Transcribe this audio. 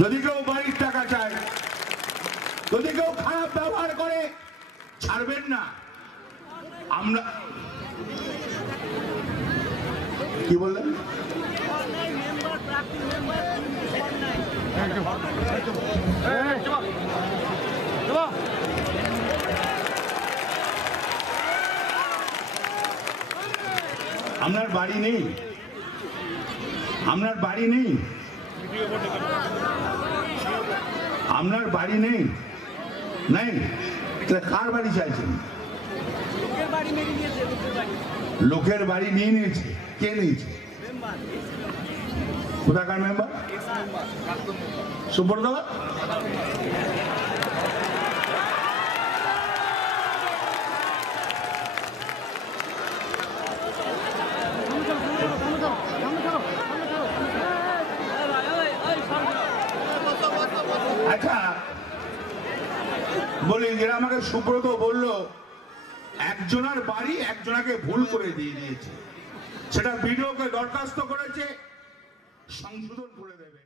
যদি কেউ বাড়ির টাকা চায়, যদি কেউ খারাপ ব্যবহার করে, ছাড়বেন না। আমরা কি বললেন? আপনার বাড়ি নেই, আপনার বাড়ি নেই, আপনার বাড়ি নেই, নেই, তাহলে কার বাড়ি চাইছেন? লোকের বাড়ি নিয়ে নিয়েছে। কে নিয়েছে? কোথাকার মেম্বার? সুব্রত। আচ্ছা বলি, যেটা আমাকে সুব্রত বললো, একজনের বাড়ি একজনকে ভুল করে দিয়ে দিয়েছে, সেটা বিডিওকে দরখাস্ত করেছে, সংশোধন করে দেবে।